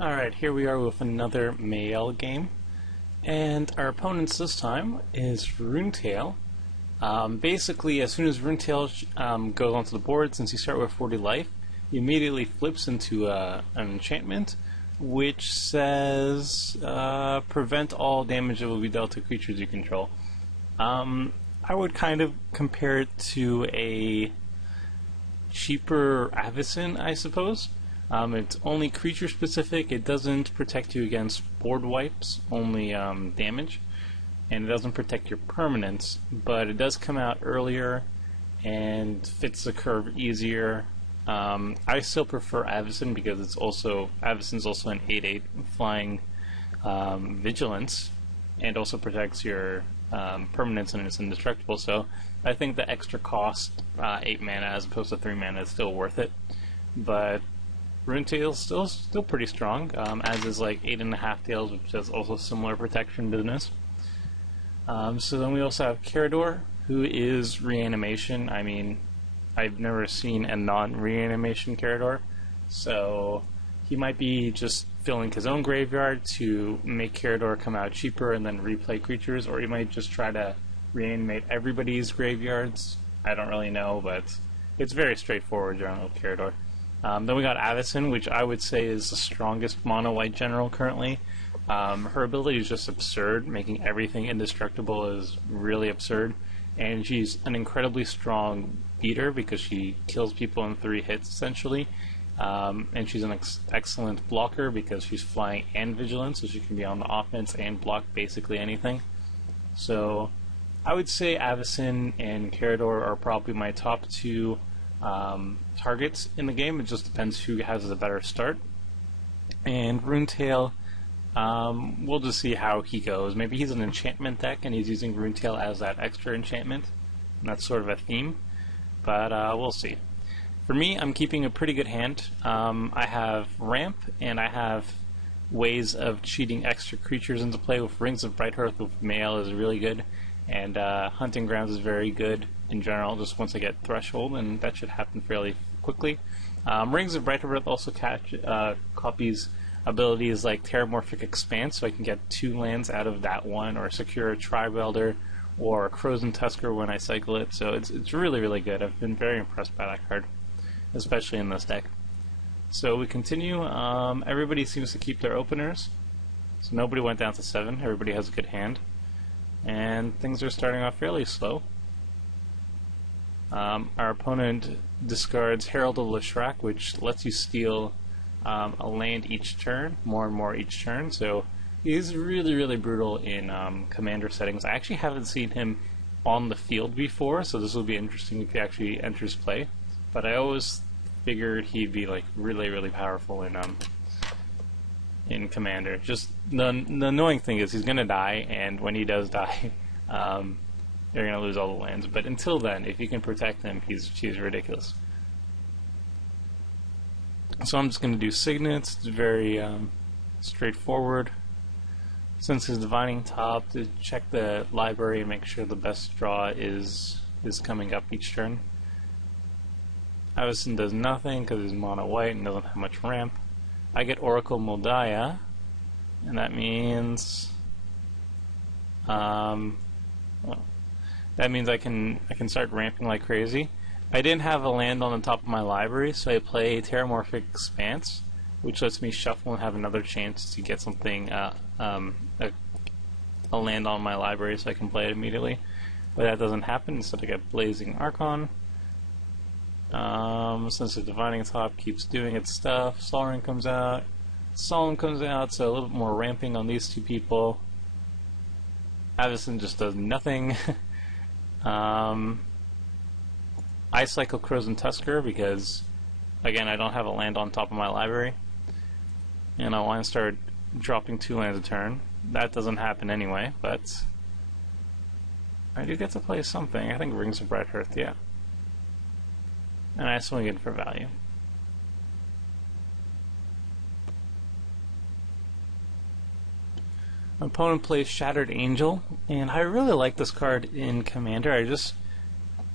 Alright, here we are with another Mayael game, and our opponents this time is Runetail. Basically, as soon as Runetail goes onto the board, since you start with 40 life, he immediately flips into an enchantment, which says, prevent all damage that will be dealt to creatures you control. I would kind of compare it to a cheaper Avacyn, I suppose. It's only creature specific. It doesn't protect you against board wipes, only damage, and it doesn't protect your permanents, but it does come out earlier and fits the curve easier. I still prefer Avacyn because Avacyn's also an 8/8 flying vigilance, and also protects your permanents and it's indestructible, so I think the extra cost, 8 mana as opposed to 3 mana, is still worth it. But Runetail's still pretty strong, as is like 8.5 Tails, which has also similar protection business. So then we also have Carador, who is reanimation. I mean, I've never seen a non-reanimation Carador, so he might be just filling his own graveyard to make Carador come out cheaper and then replay creatures, or he might just try to reanimate everybody's graveyards. I don't really know, but it's very straightforward general with Carador. Then we got Avacyn, which I would say is the strongest mono-white general currently. Her ability is just absurd. Making everything indestructible is really absurd. And she's an incredibly strong beater because she kills people in 3 hits, essentially. And she's an excellent blocker because she's flying and vigilant, so she can be on the offense and block basically anything. So I would say Avacyn and Carador are probably my top 2 targets in the game. It just depends who has a better start. And Runetail, we'll just see how he goes. Maybe he's an enchantment deck and he's using Runetail as that extra enchantment, and that's sort of a theme, but we'll see. For me, I'm keeping a pretty good hand. I have ramp, and I have ways of cheating extra creatures into play. With Rings of Brighthearth with Mayael is really good, and Hunting Grounds is very good in general, just once I get Threshold, and that should happen fairly quickly. Rings of Brighthearth also copies abilities like Terramorphic Expanse, so I can get 2 lands out of that one, or secure a Tribe Welder, or Crows and Tusker when I cycle it, so it's really, really good. I've been very impressed by that card, especially in this deck. So we continue. Everybody seems to keep their openers, so nobody went down to 7. Everybody has a good hand, and things are starting off fairly slow. Our opponent discards Herald of Leshrac, which lets you steal a land each turn, more and more each turn, so he's really, really brutal in commander settings. I actually haven't seen him on the field before, so this will be interesting if he actually enters play, but I always figured he'd be like really, really powerful in commander. Just the annoying thing is he's gonna die, and when he does die, you're gonna lose all the lands. But until then, if you can protect him, he's ridiculous. So I'm just gonna do signets. It's very straightforward. Since his divining top, to check the library and make sure the best draw is coming up each turn. Avacyn does nothing because he's mono white and doesn't have much ramp. I get Oracle Moldiah, and that means I can start ramping like crazy. I didn't have a land on the top of my library, so I play Terramorphic Expanse, which lets me shuffle and have another chance to get something, a land on my library, so I can play it immediately. But that doesn't happen, instead I get Blazing Archon. Since the Divining Top keeps doing its stuff, Solemn comes out, so a little bit more ramping on these 2 people. Avacyn just does nothing. I cycle Crows and Tusker because, again, I don't have a land on top of my library, and I want to start dropping 2 lands a turn. That doesn't happen anyway, but I do get to play something. I think Rings of Brighthearth, yeah. And I swing in for value. My opponent plays Shattered Angel, and I really like this card in Commander.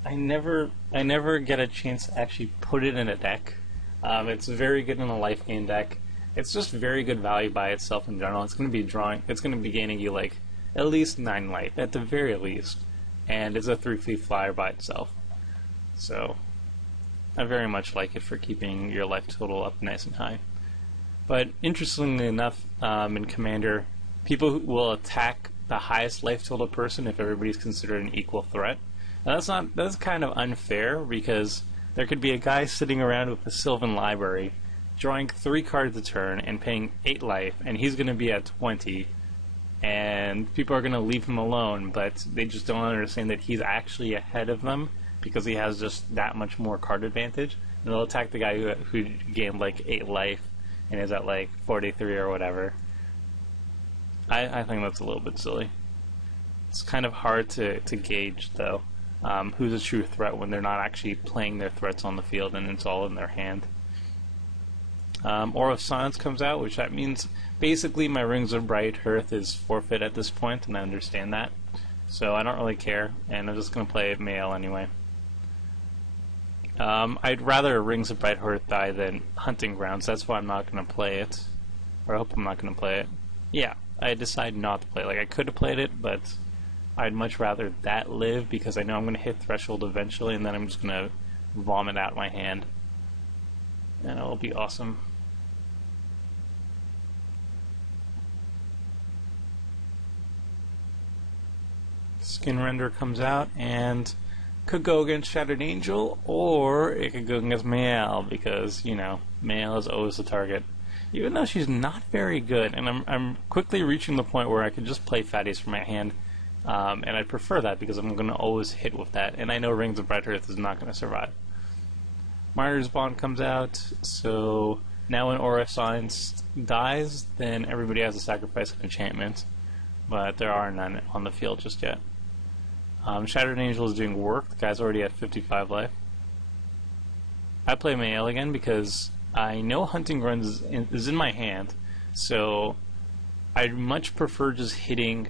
I never get a chance to actually put it in a deck. It's very good in a life gain deck. It's just very good value by itself in general. It's going to be gaining you like at least 9 life, at the very least. And it's a 3/3 flyer by itself. So, I very much like it for keeping your life total up nice and high. But interestingly enough, in Commander, people will attack the highest life total person if everybody's considered an equal threat. Now that's kind of unfair, because there could be a guy sitting around with a Sylvan Library, drawing 3 cards a turn and paying 8 life, and he's going to be at 20, and people are going to leave him alone, but they just don't understand that he's actually ahead of them because he has just that much more card advantage, and they'll attack the guy who gained like 8 life and is at like 43 or whatever. I think that's a little bit silly. It's kind of hard to gauge, though, who's a true threat when they're not actually playing their threats on the field and it's all in their hand. Aura of Silence comes out, which that means basically my Rings of Bright Hearth is forfeit at this point, and I understand that. So I don't really care, and I'm just going to play Mayael anyway. I'd rather Rings of Bright Hearth die than Hunting Grounds. That's why I'm not going to play it. Or I hope I'm not going to play it. Yeah, I decided not to play it. Like, I could have played it, but I'd much rather that live, because I know I'm going to hit Threshold eventually, and then I'm just going to vomit out my hand. And it'll be awesome. Skin Render comes out, and could go against Shattered Angel, or it could go against Mayael, because, you know, Mayael is always the target. Even though she's not very good, and I'm quickly reaching the point where I could just play fatties from my hand, and I prefer that because I'm going to always hit with that, and I know Rings of Bright Earth is not going to survive. Martyr's Bond comes out, so now when Aura of Silence dies, then everybody has to sacrifice an enchantment, but there are none on the field just yet. Shattered Angel is doing work. The guy's already at 55 life. I play Mayael again because I know Hunting Grounds is in my hand, so I'd much prefer just hitting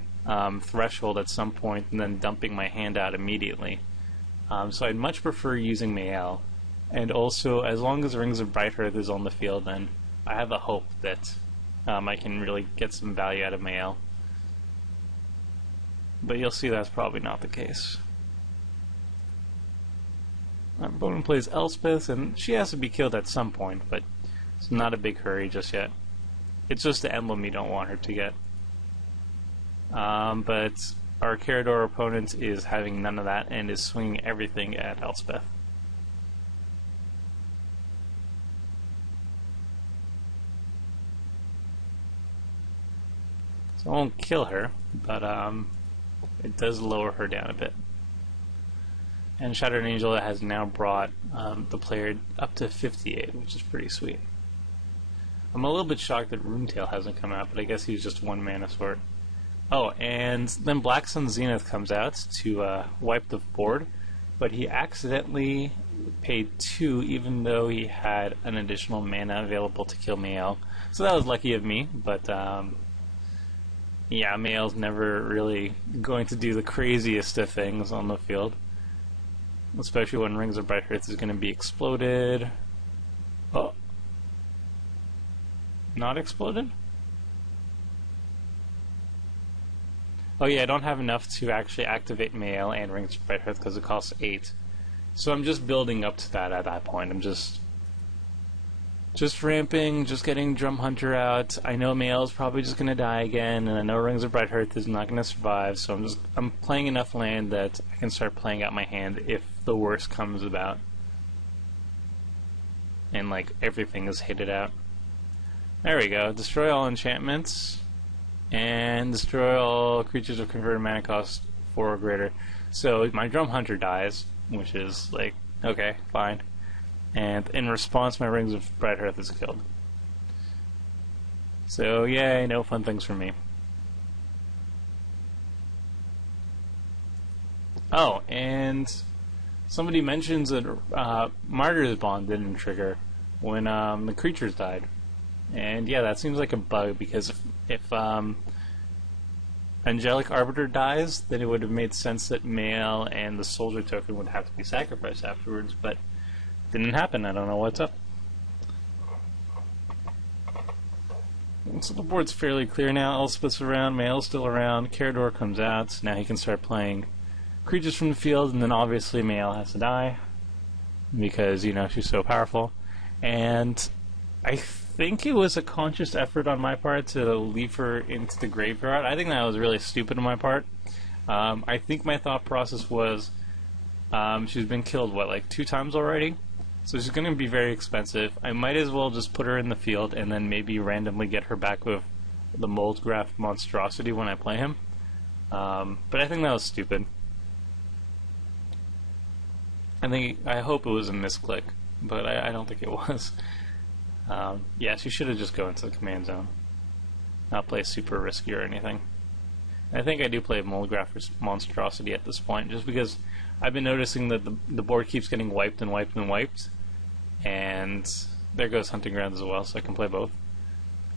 Threshold at some point and then dumping my hand out immediately. So I'd much prefer using Mayael. And also, as long as Rings of Bright Earth is on the field, then I have a hope that I can really get some value out of Mayael. But you'll see that's probably not the case. Our opponent plays Elspeth, and she has to be killed at some point, but it's not a big hurry just yet. It's just the emblem you don't want her to get. But our Carador opponent is having none of that and is swinging everything at Elspeth. So I won't kill her, but it does lower her down a bit. And Shattered Angel has now brought the player up to 58, which is pretty sweet. I'm a little bit shocked that Runetail hasn't come out, but I guess he's just 1 mana sword. Oh, and then Black Sun Zenith comes out to wipe the board, but he accidentally paid 2 even though he had an additional mana available to kill Mayael. So that was lucky of me, but yeah, Mayael's never really going to do the craziest of things on the field. Especially when Rings of Bright Earth is going to be exploded. Oh. Not exploded? Oh yeah, I don't have enough to actually activate Mayael and Rings of Bright Earth because it costs 8. So I'm just building up to that at that point. I'm just ramping, just getting Drum Hunter out. I know Mayael's probably just going to die again, and I know Rings of Bright Earth is not going to survive, so I'm playing enough land that I can start playing out my hand if the worst comes about. And, like, everything is hated out. There we go. Destroy all enchantments, and destroy all creatures of converted mana cost 4 or greater. So my Drum Hunter dies, which is, like, okay, fine. And in response, my Rings of Bright Earth is killed. So, yay, no fun things for me. Oh, and somebody mentions that Martyr's Bond didn't trigger when the creatures died. And yeah, that seems like a bug, because if Angelic Arbiter dies, then it would have made sense that Mayael and the Soldier token would have to be sacrificed afterwards, but didn't happen. I don't know what's up. So the board's fairly clear now. Elspeth's around, Mayael's still around, Carador comes out, now he can start playing creatures from the field, and then obviously Mayael has to die, because, you know, she's so powerful. And I think it was a conscious effort on my part to leave her into the graveyard. I think that was really stupid on my part. I think my thought process was, she's been killed, what, like 2 times already? So she's going to be very expensive. I might as well just put her in the field and then maybe randomly get her back with the Moldgraph monstrosity when I play him. But I think that was stupid. I hope it was a misclick, but I don't think it was. Yeah, she should have just gone into the command zone. Not play super risky or anything. I think I do play Moldgraph monstrosity at this point, just because I've been noticing that the board keeps getting wiped and wiped and wiped. And there goes Hunting Grounds as well, so I can play both.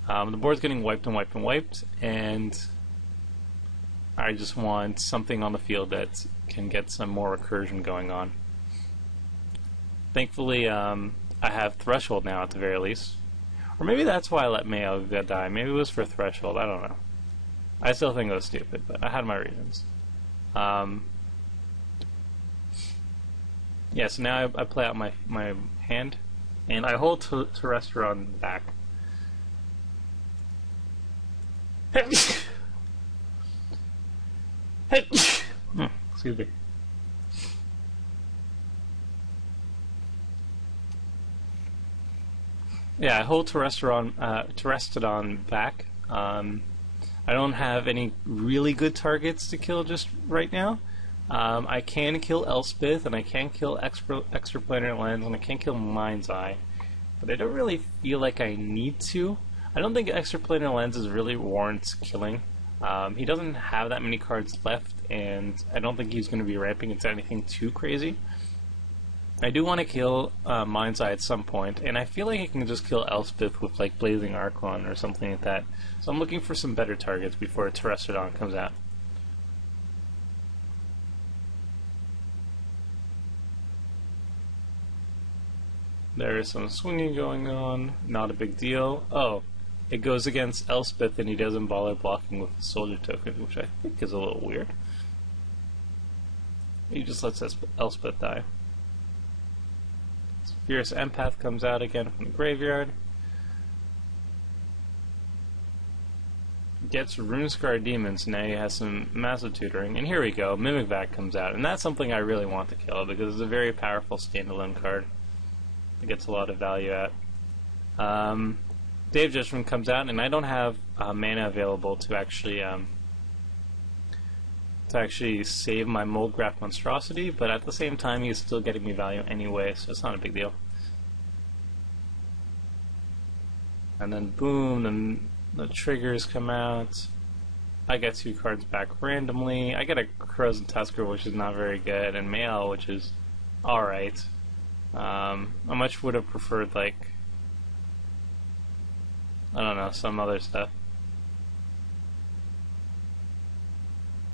The board's getting wiped and wiped and wiped, and I just want something on the field that can get some more recursion going on. Thankfully, I have Threshold now at the very least. Or maybe that's why I let Mayael die. Maybe it was for Threshold, I don't know. I still think it was stupid, but I had my reasons. Yeah, so now I play out my hand, and I hold Terrestron back. Excuse me. Yeah, I hold Terrestron back. I don't have any really good targets to kill just right now. I can kill Elspeth, and I can kill Extraplanar Lens, and I can kill Mind's Eye, but I don't really feel like I need to. I don't think Extraplanar Lenses really warrants killing. He doesn't have that many cards left, and I don't think he's going to be ramping into anything too crazy. I do want to kill Mind's Eye at some point, and I feel like I can just kill Elspeth with like Blazing Archon or something like that. So I'm looking for some better targets before Terrestrodon comes out. There is some swinging going on, not a big deal. Oh, it goes against Elspeth and he doesn't bother blocking with the soldier token, which I think is a little weird. He just lets Elspeth die. Fierce Empath comes out again from the graveyard. Gets Runescar Demons, now he has some massive tutoring, and here we go, Mimic Vac comes out, and that's something I really want to kill because it's a very powerful standalone card. It gets a lot of value at. Dave Judgment comes out, and I don't have mana available to actually save my Moldgraph Monstrosity, but at the same time he's still getting me value anyway, so it's not a big deal. And then boom, then the triggers come out. I get 2 cards back randomly. I get a Crows and Tusker, which is not very good, and Mayael, which is alright. I much would have preferred, like, I don't know, some other stuff.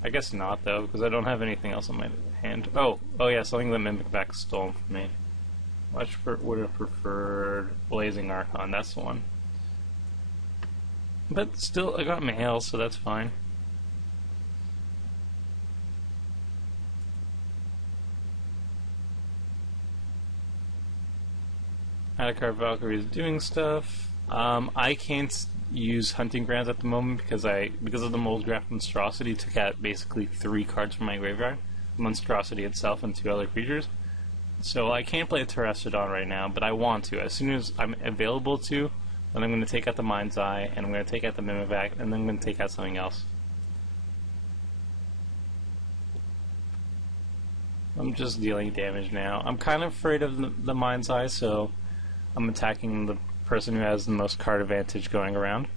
I guess not, though, because I don't have anything else in my hand. Oh yeah, something that Mimic Vac stole from me. Much would have preferred Blazing Archon, that's the one. But still, I got Mayael, so that's fine. Adakar Valkyrie is doing stuff. I can't use Hunting Grounds at the moment because of the Moldgraph Monstrosity took out basically 3 cards from my graveyard. Monstrosity itself and 2 other creatures. So I can't play Terrestrodon right now, but I want to. As soon as I'm available to, then I'm going to take out the Mind's Eye, and I'm going to take out the Mimic Vac, and then I'm going to take out something else. I'm just dealing damage now. I'm kind of afraid of the Mind's Eye, so I'm attacking the person who has the most card advantage going around.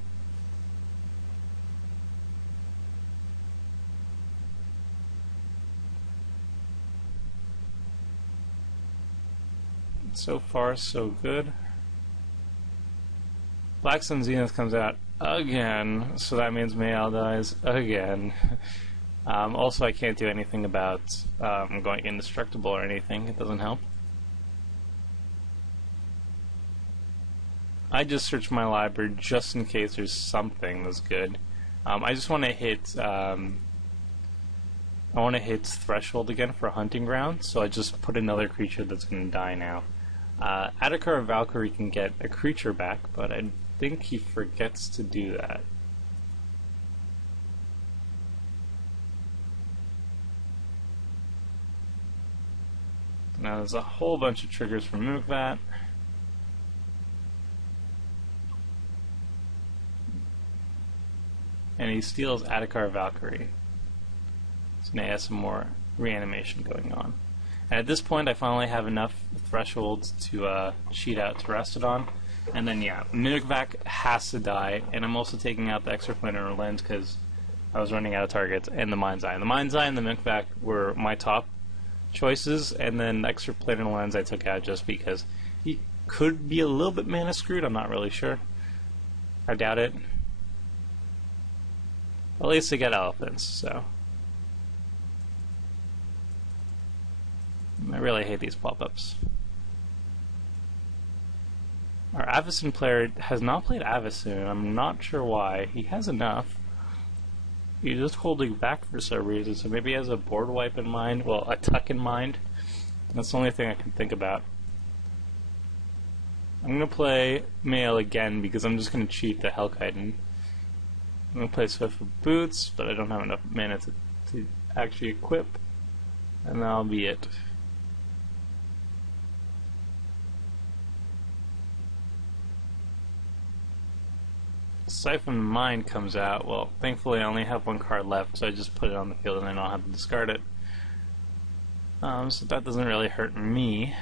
So far, so good. Black Sun Zenith comes out again, so that means Mayael dies again. Also, I can't do anything about going indestructible or anything. It doesn't help. I just searched my library just in case there's something that's good. I just want to hit. I want to hit threshold again for hunting ground, so I just put another creature that's going to die now. Adhikar Valkyrie can get a creature back, but I think he forgets to do that. Now there's a whole bunch of triggers for Mukvat. And he steals Adhikar Valkyrie. So now he has some more reanimation going on. And at this point I finally have enough thresholds to cheat out Terastodon. And then yeah, Mukvat has to die, and I'm also taking out the Extraplanar Lens because I was running out of targets, and the Mind's Eye. The Mind's Eye and the Mukvat were my top choices, and then Extraplanar Lens I took out just because he could be a little bit mana screwed. I'm not really sure. I doubt it. At least they get elephants, so. I really hate these pop-ups. Our Avacyn player has not played Avacyn. I'm not sure why. He has enough. He's just holding back for some reason, so maybe he has a board wipe in mind. Well, a tuck in mind. That's the only thing I can think about. I'm going to play Mayael again because I'm just going to cheat the Hellkite. I'm going to play Swift with Boots, but I don't have enough mana to actually equip, and that'll be it. Siphon Mind comes out. Well, thankfully I only have one card left, so I just put it on the field and I don't have to discard it. So that doesn't really hurt me.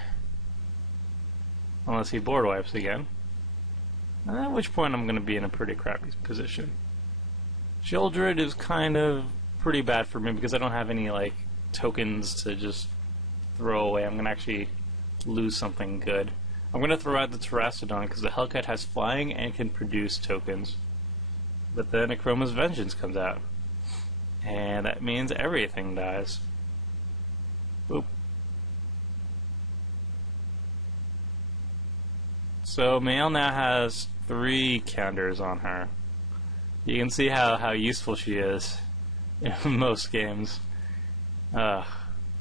Unless he board wipes again. At which point I'm going to be in a pretty crappy position. Sheoldred is kind of pretty bad for me because I don't have any like tokens to just throw away. I'm going to actually lose something good. I'm going to throw out the Terastodon because the Hellkite has flying and can produce tokens. But then Akroma's Vengeance comes out. And that means everything dies. Boop. So Mayael now has 3 counters on her. You can see how useful she is in most games. Yeah,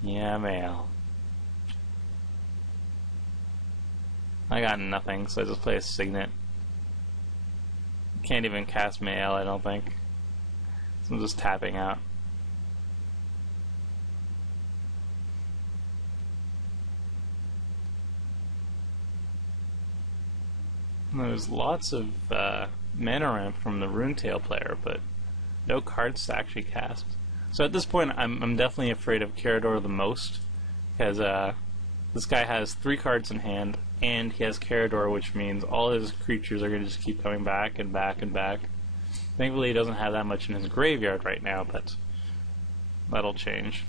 Mayael. I got nothing, so I just play a Signet. Can't even cast Mayael, I don't think. So I'm just tapping out. There's lots of mana ramp from the Runetail player, but no cards to actually cast. So at this point, I'm definitely afraid of Carador the most, because this guy has 3 cards in hand, and he has Carador, which means all his creatures are going to just keep coming back and back and back. Thankfully, he doesn't have that much in his graveyard right now, but that'll change.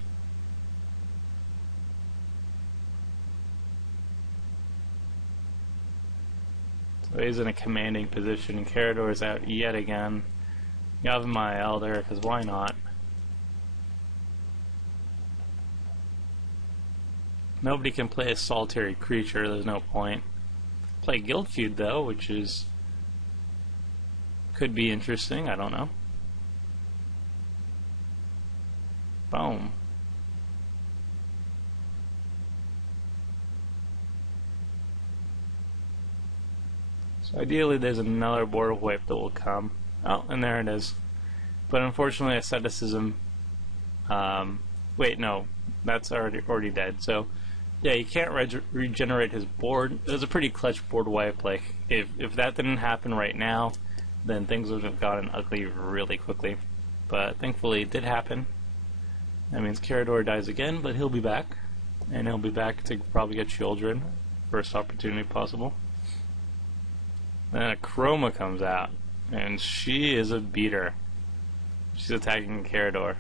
So he's in a commanding position, and Carador is out yet again. You have Mayael there, because why not? Nobody can play a solitary creature, there's no point. Play Guild Feud though, which is could be interesting, I don't know. Boom. So ideally there's another board wipe that will come. Oh, and there it is. But unfortunately asceticism wait, no, that's already dead. So yeah, he can't regenerate his board. It was a pretty clutch board wipe. Like, if that didn't happen right now, then things would have gotten ugly really quickly. But thankfully it did happen. That means Carador dies again, but he'll be back. And he'll be back to probably get Sheoldred. First opportunity possible. Then a Chroma comes out. And she is a beater. She's attacking Carador.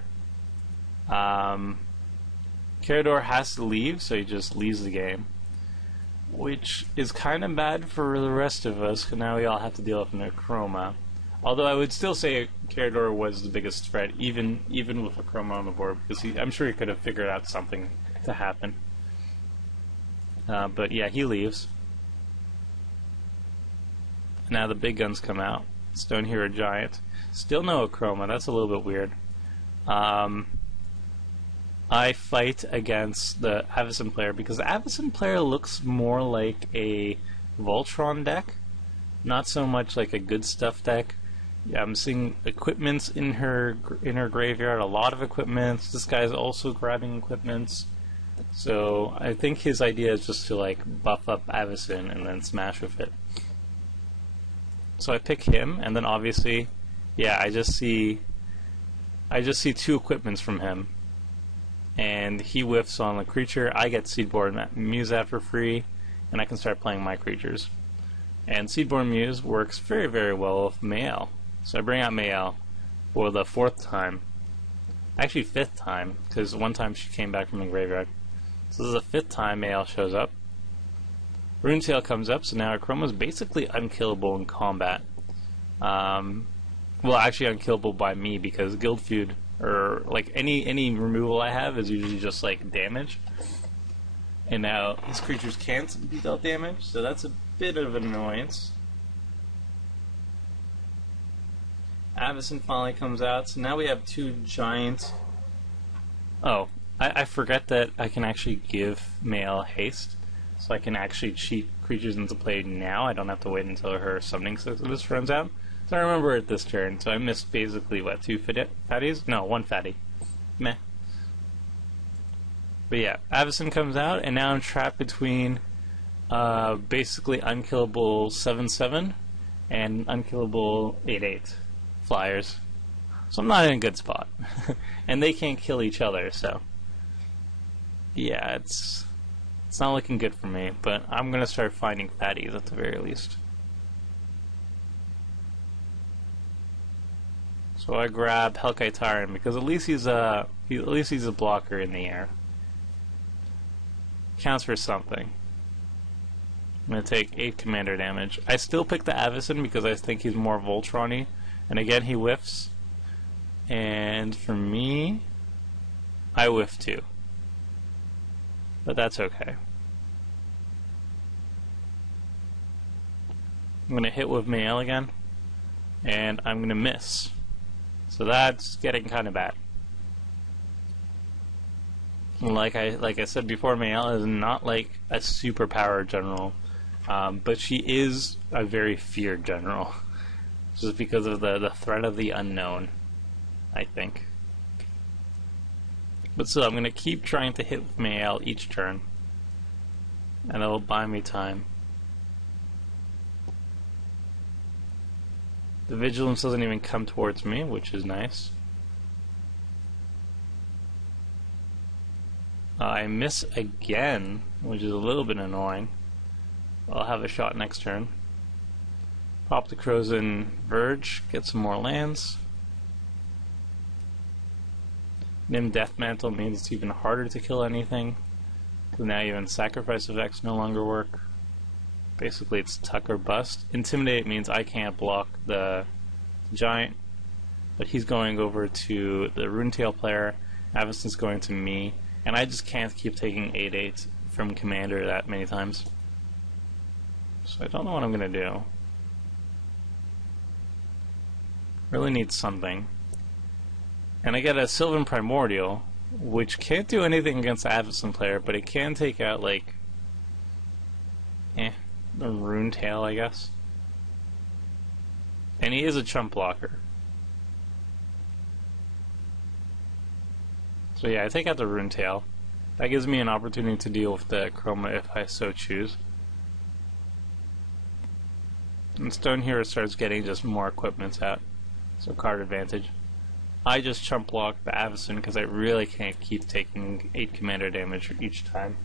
Carador has to leave, so he just leaves the game. Which is kind of bad for the rest of us, because now we all have to deal with Necroma. Although I would still say Carador was the biggest threat, even with a Chroma on the board, because I'm sure he could have figured out something to happen. But yeah, he leaves. Now the big guns come out. Stone Hero Giant. Still no Chroma. That's a little bit weird. I fight against the Avacyn player because the Avacyn player looks more like a Voltron deck, not so much like a good stuff deck. Yeah, I'm seeing equipments in her graveyard, a lot of equipments. This guy's also grabbing equipments. So I think his idea is just to like buff up Avacyn and then smash with it. So I pick him, and then obviously, yeah, I just see 2 equipments from him. And he whiffs on the creature. I get Seedborn Muse for free, and I can start playing my creatures. And Seedborn Muse works very, very well with Mayael. So I bring out Mayael for the 4th time. Actually 5th time, because one time she came back from the graveyard. So this is the 5th time Mayael shows up. Runetail comes up, so now our Chroma is basically unkillable in combat. Well, actually unkillable by me, because Guild Feud, or like any removal I have is usually just like damage. And now his creatures can't be dealt damage, so that's a bit of an annoyance. Avacyn finally comes out, so now we have 2 giant... Oh, I forget that I can actually give Mayael haste, so I can actually cheat creatures into play now. I don't have to wait until her summoning list runs out. So I remember it this turn, so I missed basically, what, 2 fatties? No, 1 fatty. Meh. But yeah, Avacyn comes out, and now I'm trapped between basically unkillable 7/7 and unkillable 8/8 flyers. So I'm not in a good spot. And they can't kill each other, so... Yeah, it's not looking good for me, but I'm going to start finding fatties at the very least. So I grab Hellkite Tyrant because at least he's a blocker in the air. Counts for something. I'm gonna take 8 commander damage. I still pick the Avacyn because I think he's more Voltron-y, and again he whiffs. And for me, I whiff too, but that's okay. I'm gonna hit with Mayael again, and I'm gonna miss. So that's getting kind of bad. Like I said before, Mayael is not like a superpower general, but she is a very feared general, just because of the threat of the unknown, I think. But still, I'm going to keep trying to hit with Mayael each turn, and it'll buy me time. The Vigilance doesn't even come towards me, which is nice. I miss again, which is a little bit annoying. I'll have a shot next turn. Pop the Crozen Verge, get some more lands. Nim Deathmantle means it's even harder to kill anything, because now even Sacrifice of X no longer work. Basically it's tuck or bust. Intimidate means I can't block the giant, but he's going over to the Runetail player, Avacyn's going to me, and I just can't keep taking 8/8 from commander that many times. So I don't know what I'm going to do. Really need something. And I get a Sylvan Primordial, which can't do anything against the Avacyn player, but it can take out, like, the Runetail, I guess. And he is a chump blocker. So yeah, I take out the Runetail. That gives me an opportunity to deal with the Chroma if I so choose. And Stone Hero starts getting just more equipments out. So card advantage. I just chump block the Avacyn because I really can't keep taking 8 commander damage each time.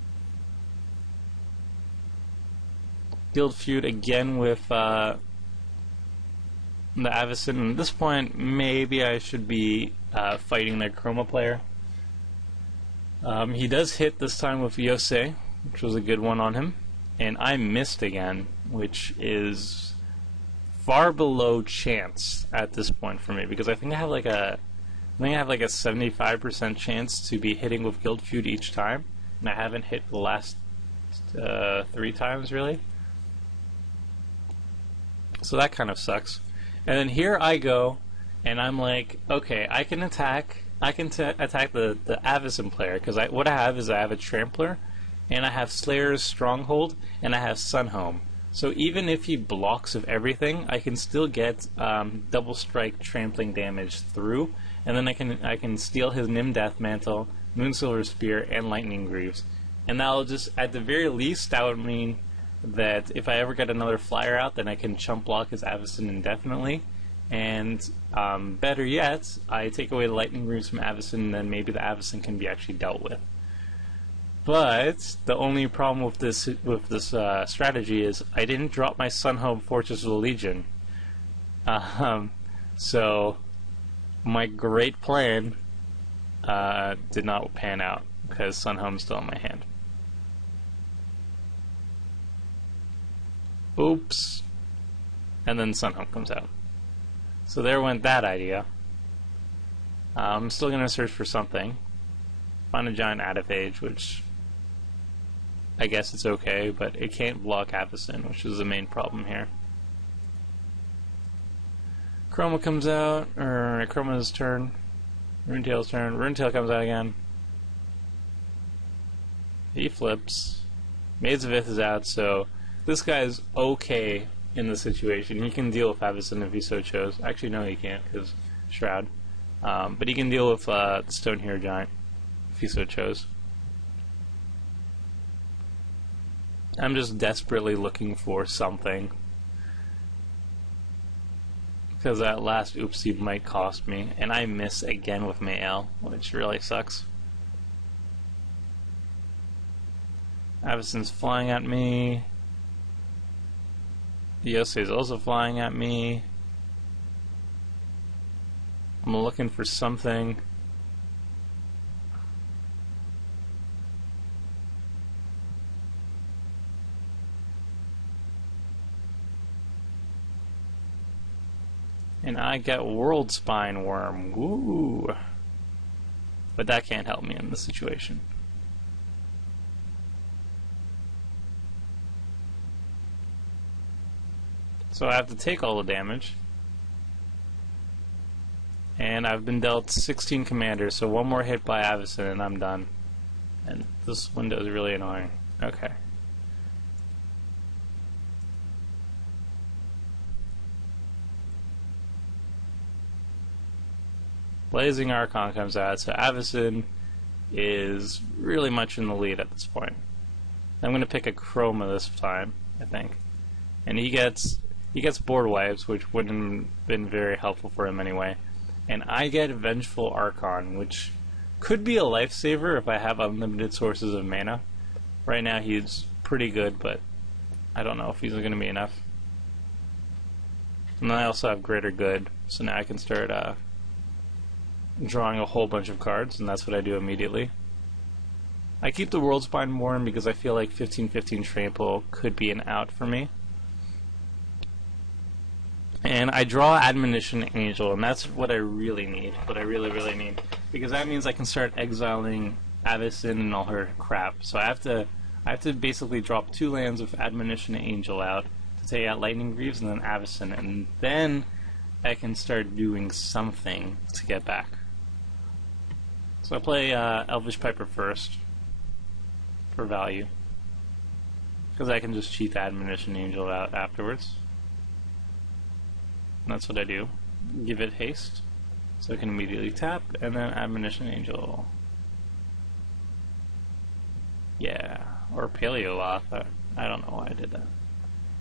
Guild Feud again with the Avacyn. At this point, maybe I should be fighting their Chroma player. He does hit this time with Yosei, which was a good one on him. And I missed again, which is far below chance at this point for me, because I think I have like a 75% chance to be hitting with Guild Feud each time, and I haven't hit the last 3 times really. So that kind of sucks. And then here I go, and I'm like, okay, I can attack. I can attack the Avacyn player, because what I have is I have a Trampler, and I have Slayer's Stronghold, and I have Sunhome. So even if he blocks of everything, I can still get double strike trampling damage through, and then I can steal his Nim Death Mantle, Moonsilver Spear, and Lightning Greaves. And that'll just, at the very least, that would mean that if I ever get another flyer out, then I can chump block his Avacyn indefinitely. And better yet, I take away the Lightning Greaves from Avacyn, and then maybe the Avacyn can be actually dealt with. But the only problem with this strategy is I didn't drop my Sunhome Fortress of the Legion. So my great plan did not pan out because Sunhome's still in my hand. Oops. And then Sunhome comes out. So there went that idea. I'm still going to search for something. Find a giant Adaphage, which I guess it's okay, but it can't block Avacyn, which is the main problem here. Chroma comes out, or Chroma's turn. Runetail's turn. Runetail comes out again. He flips. Maids of Ith is out, so this guy's okay in the situation. He can deal with Avacyn if he so chose. Actually, no, he can't, because Shroud. But he can deal with the Stone Hero Giant if he so chose. I'm just desperately looking for something, because that last oopsie might cost me, and I miss again with Mayael, which really sucks. Avacyn's flying at me. Yosei's also flying at me. I'm looking for something. And I get World Spine Worm. Woo! But that can't help me in this situation. So I have to take all the damage. And I've been dealt 16 commanders, so one more hit by Avacyn and I'm done. And this window is really annoying. Okay. Blazing Archon comes out, so Avacyn is really much in the lead at this point. I'm going to pick a Chroma this time, I think. And he gets board wipes, which wouldn't have been very helpful for him anyway. And I get Vengeful Archon, which could be a lifesaver if I have unlimited sources of mana. Right now he's pretty good, but I don't know if he's going to be enough. And then I also have Greater Good, so now I can start drawing a whole bunch of cards, and that's what I do immediately. I keep the World Spine Worm because I feel like 15-15 Trample could be an out for me. And I draw Admonition Angel, and that's what I really need, what I really need. Because that means I can start exiling Avacyn and all her crap. So I have to basically drop 2 lands of Admonition Angel out to take out Lightning Greaves and then Avacyn, and then I can start doing something to get back. So I play Elvish Piper first for value, because I can just cheat the Admonition Angel out afterwards. And that's what I do. Give it haste, so I can immediately tap, and then Admonition Angel. Yeah, or Paleoloth. I don't know why I did that.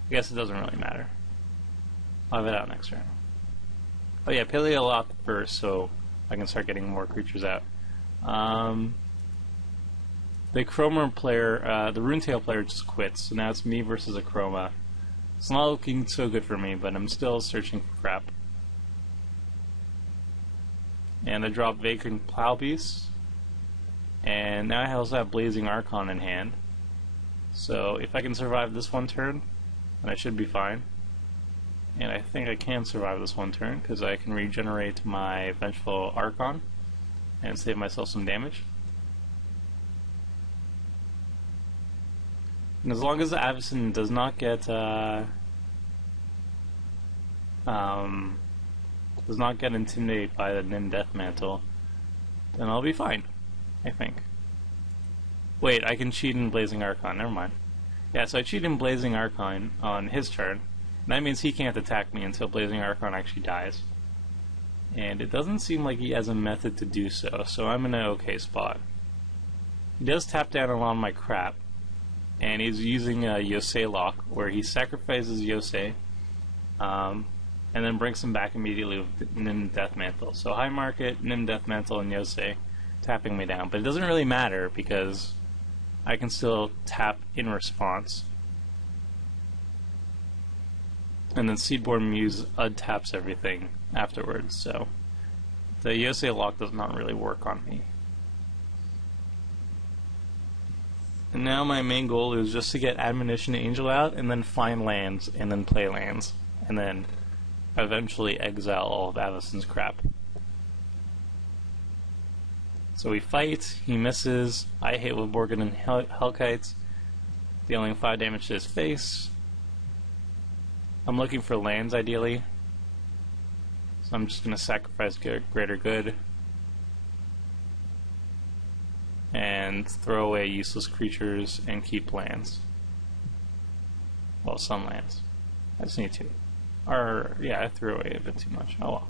I guess it doesn't really matter. I'll have it out next turn. Oh yeah, Paleoloth first, so I can start getting more creatures out. The Chroma player, the Runetail player just quits, so now it's me versus a Chroma. It's not looking so good for me, but I'm still searching for crap. And I drop Vagrant Plowbeast, and now I also have Blazing Archon in hand. So if I can survive this one turn, then I should be fine. And I think I can survive this one turn, because I can regenerate my Vengeful Archon and save myself some damage. And as long as the Avacyn does not get does not get intimidated by the Nim Death Mantle, then I'll be fine, I think. Wait, I can cheat in Blazing Archon, never mind. Yeah, so I cheat in Blazing Archon on his turn. That means he can't attack me until Blazing Archon actually dies. And it doesn't seem like he has a method to do so, so I'm in an okay spot. He does tap down a lot of my crap, and he's using a Yosei lock, where he sacrifices Yosei, and then brings him back immediately with Nim Death Mantle. So High Market, Nim Death Mantle, and Yosei tapping me down. But it doesn't really matter, because I can still tap in response. And then Seedborn Muse untaps everything afterwards, so the Yosei lock does not really work on me. And now my main goal is just to get Admonition Angel out, and then find lands, and then play lands, and then eventually exile all of Avicen's crap. So we fight, he misses, I hit with Borgin and Hellkites, dealing 5 damage to his face. I'm looking for lands, ideally. So I'm just going to sacrifice Greater Good. And throw away useless creatures and keep lands. Well, some lands. I just need 2. Or, yeah, I threw away a bit too much. Oh well.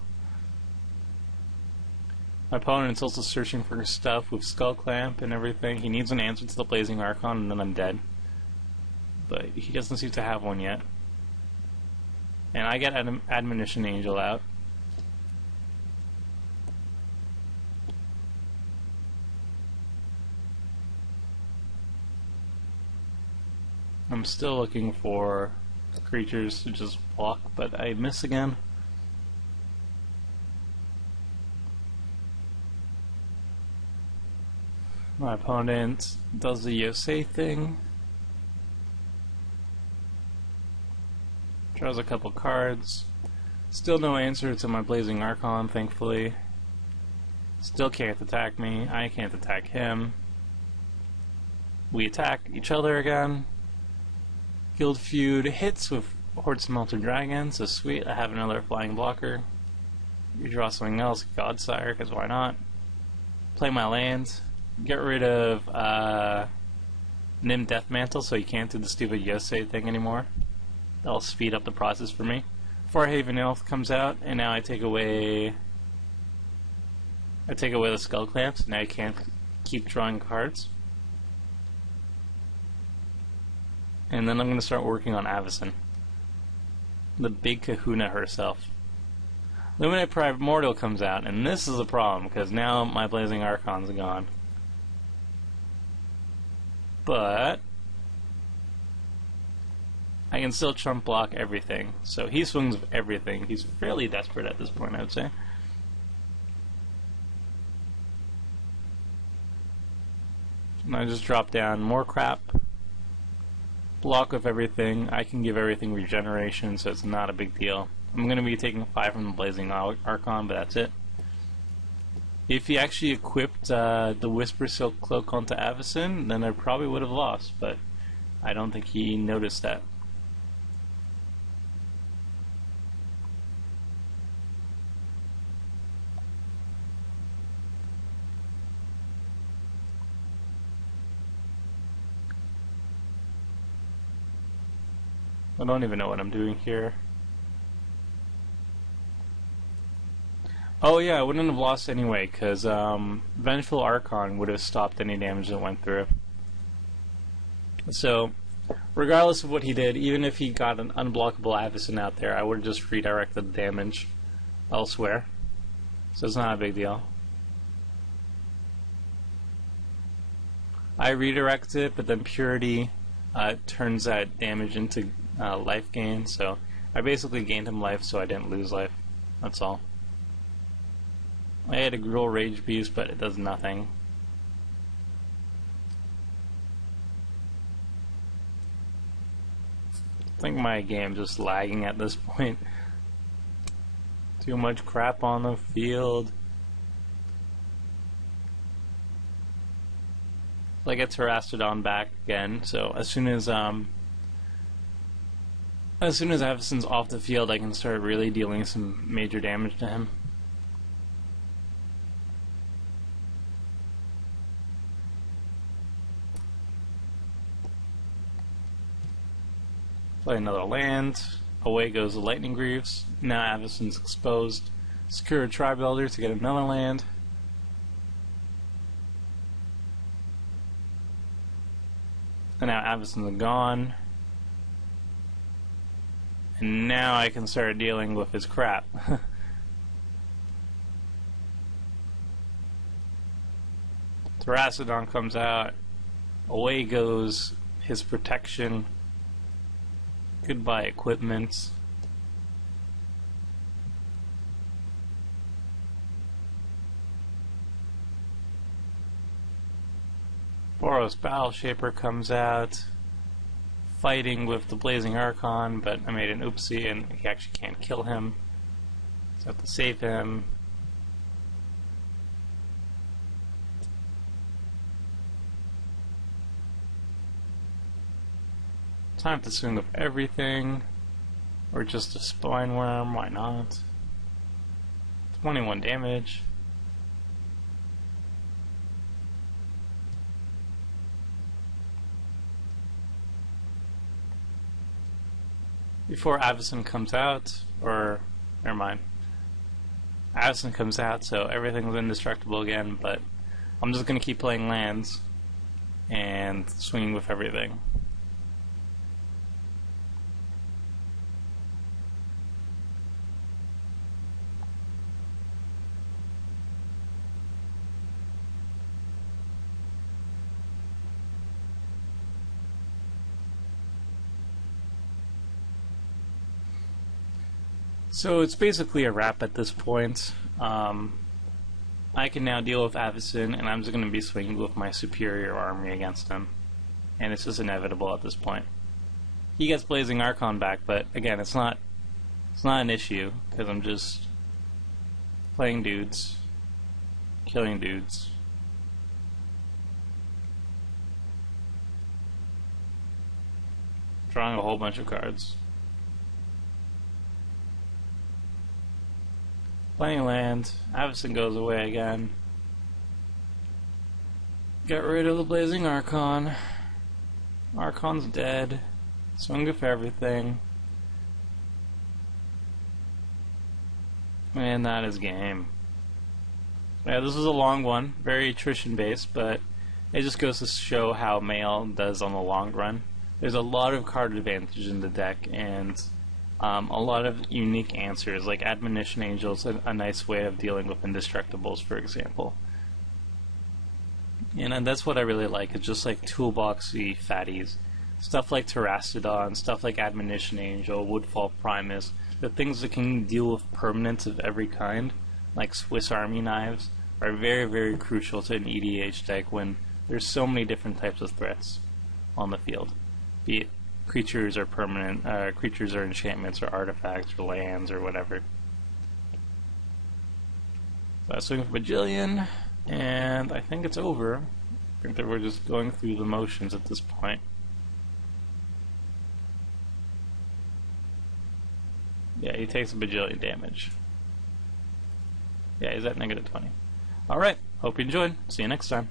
My opponent's also searching for stuff with Skull Clamp and everything. He needs an answer to the Blazing Archon, and then I'm dead. But he doesn't seem to have one yet. And I get Admonition Angel out. I'm still looking for creatures to just block, but I miss again. My opponent does the Yosei thing. Draws a couple cards. Still no answer to my Blazing Archon, thankfully. Still can't attack me. I can't attack him. We attack each other again. Guild Feud hits with Horde Smelter Dragon, so sweet, I have another flying blocker. You draw something else, Godsire, because why not? Play my lands. Get rid of Nim Death Mantle so you can't do the stupid Yosei thing anymore. That'll speed up the process for me. Farhaven Elf comes out, and now I take away the Skull Clamps, and now I can't keep drawing cards. And then I'm going to start working on Avicen. The big kahuna herself. Luminate Primordial comes out, and this is a problem, because now my Blazing Archon's gone. But I can still chump block everything. So he swings with everything. He's fairly desperate at this point, I would say. And I just drop down more crap. Block with everything. I can give everything regeneration, so it's not a big deal. I'm going to be taking 5 from the Blazing Archon, but that's it. If he actually equipped the Whisper Silk Cloak onto Avicen, then I probably would have lost, but I don't think he noticed that. I don't even know what I'm doing here. Oh yeah, I wouldn't have lost anyway, because Vengeful Archon would have stopped any damage that went through. So, regardless of what he did, even if he got an unblockable Avicen out there, I would have just redirected the damage elsewhere. So it's not a big deal. I redirect it, but then Purity turns that damage into life gain, so I basically gained him life so I didn't lose life. That's all. I had a Gruul Rage Beast, but it does nothing. I think my game's just lagging at this point. Too much crap on the field. I get Terastodon back again, so as soon as As soon as Avacyn's off the field, I can start really dealing some major damage to him. Play another land. Away goes the Lightning Greaves. Now Avacyn's exposed. Secure a Tribe Elder to get another land. And now Avacyn's gone. And now I can start dealing with his crap. Terracodon comes out. Away goes his protection. Goodbye equipment. Boros Battle Shaper comes out, fighting with the Blazing Archon, but I made an oopsie and he actually can't kill him. So I have to save him. Time to swing with everything, or just a Spine Worm, why not? 21 damage. Before Avacyn comes out, or never mind. Avacyn comes out, so everything's indestructible again, but I'm just going to keep playing lands and swinging with everything. So it's basically a wrap at this point. I can now deal with Avacyn, and I'm just going to be swinging with my superior army against him. And it's just inevitable at this point. He gets Blazing Archon back, but again, it's not an issue, because I'm just playing dudes, killing dudes. Drawing a whole bunch of cards. Playing land. Avacyn goes away again. Get rid of the Blazing Archon. Archon's dead. Swing with everything. And that is game. Yeah, this was a long one. Very attrition based, but it just goes to show how Mayael does on the long run. There's a lot of card advantage in the deck, and a lot of unique answers, like Admonition Angel's a nice way of dealing with Indestructibles, for example. And that's what I really like, it's just like toolboxy fatties. Stuff like Terracodon, stuff like Admonition Angel, Woodfall Primus, the things that can deal with permanents of every kind, like Swiss Army knives, are very, very crucial to an EDH deck when there's so many different types of threats on the field. Be it creatures or permanent, creatures or enchantments or artifacts or lands or whatever. So I swing for Bajillion, and I think it's over. I think that we're just going through the motions at this point. Yeah, he takes a Bajillion damage. Yeah, he's at -20. Alright, hope you enjoyed. See you next time.